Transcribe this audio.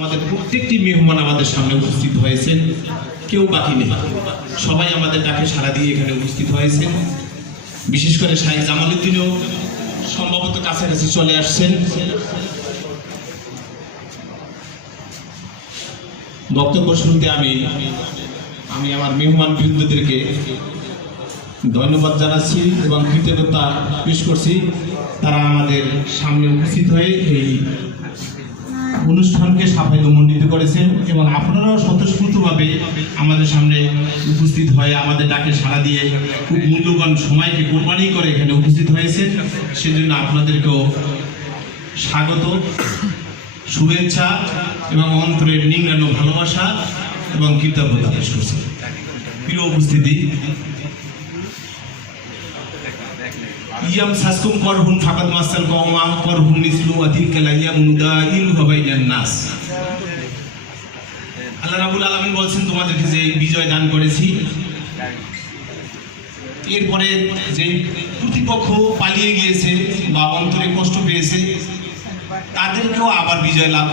আমাদের প্রত্যেকটি মেহমান আমাদের সামনে উপস্থিত হয়েছেন। কেউ বাকি নেই। সবাই আমাদের ডাকে সারা দিয়ে এখানে উপস্থিত হয়েছেন। বিশেষ করে শাহেখ জামালুদ্দিনও সম্ভবত কাছাকাছি চলে আসছেন। বক্তব্য শুরুতে আমি আমি আমার মেহমান বৃন্দদেরকে ধন্যবাদ জানাচ্ছি এবং কৃতজ্ঞতা পেশ করছি তারা আমাদের সামনে উপস্থিত হয়ে এই অনুষ্ঠানকে সাফল্যমণ্ডিত করেছেন এবং আপনারাও স্বতঃস্ফূর্তভাবে আমাদের সামনে উপস্থিত হয়ে আমাদের ডাকে সাড়া দিয়ে খুব মূল্যবান সময়কে কোরবানি করে এখানে উপস্থিত হয়েছে। সেজন্য আপনাদেরকেও স্বাগত, শুভেচ্ছা এবং অন্তরের নিংড়ানো ভালোবাসা এবং কৃতজ্ঞতা পেশ করছি। প্রিয় উপস্থিতি ইয়াম সাসকুম করহুন ফাকাদ মাসাল কওমা, করহুন মিসলু আতিল কালাইয়াম নুদাইল হাবাইনান নাস। আল্লাহ রাব্বুল আলামিন বলছেন, তোমাদেরকে যে বিজয় দান করেছি, এরপরে যে প্রতিপক্ষ পালিয়ে গিয়েছে বা অন্তরে কষ্ট পেয়েছে, তাদেরকেও আবার বিজয় লাভ